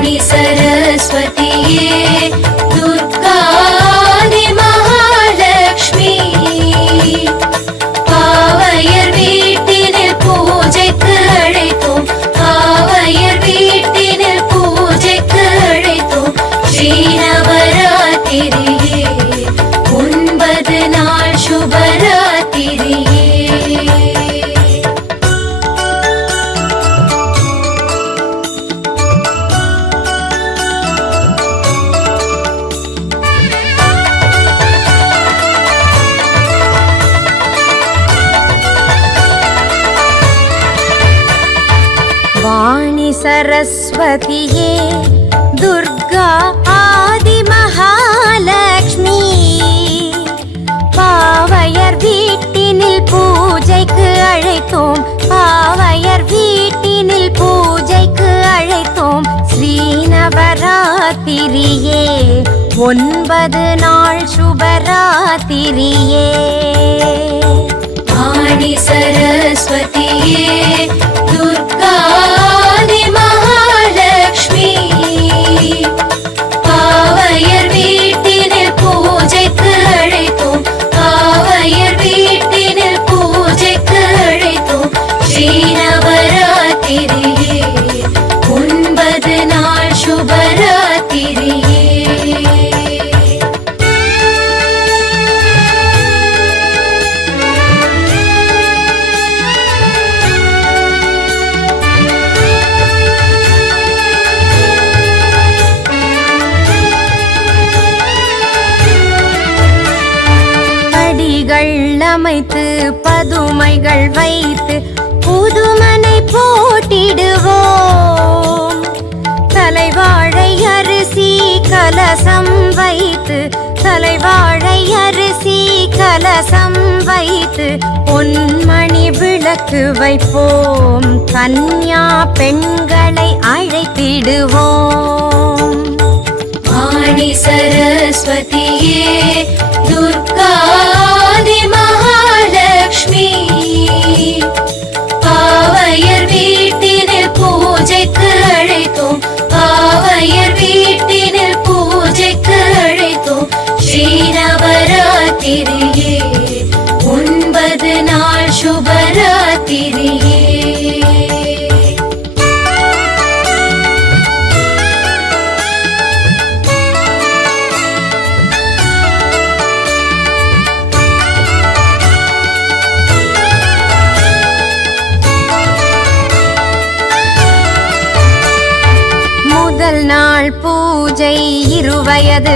வாணி சரஸ்வதியே துர்கா ஆதி மகாலட்சுமி பாவையர் வீட்டினில் பூஜைக்கு அழைத்தோம் பாவையர் வீட்டினில் பூஜைக்கு அழைத்தோம் ஸ்ரீ நவராத்திரியே 9 நாள் சுபராத்திரியே வாணி சரஸ்வதியே துர்கா ஆதி மகாலட்சுமி பாவையர் வீட்டினில் பூஜைக்கு அழைத்தோம் பாவையர் வீட்டினில் பூஜைக்கு அழைத்தோம் ஸ்ரீ நவராத்திரியே 9 நாள் சுபராத்திரியே வாணி சரஸ்வதியே துர்கா ஆதி மகாலட்சுமி பாவையர் வீட்டினில் பூஜைக்கு அழைத்தோம் பாவையர் வீட்டினில் பூஜைக்கு அழைத்தோம் ஸ்ரீ நவராத்திரியே 9 நாள் சுபராத்திரியே அமைத்து பதுமைகள் வைத்து புதுமனை போட்டிடுவோம் தலைவாழை அரிசி கலசம் வைத்து தலைவாழை அரிசி கலசம் வைத்து பொன்மணி விளக்கு வைப்போம் கன்யா பெண்களை அழைத்திடுவோம் வாணி சரஸ்வதியே துர்கா ஆதி மகாலட்சுமி பாவையர் வீட்டினில் பூஜைக்கு அழைத்தோம் பாவையர் வீட்டினில் பூஜைக்கு அழைத்தோம் ஸ்ரீ நவராத்திரியே 9 நாள் சுபராத்திரியே முதல் நாள் பூஜை 2 வயது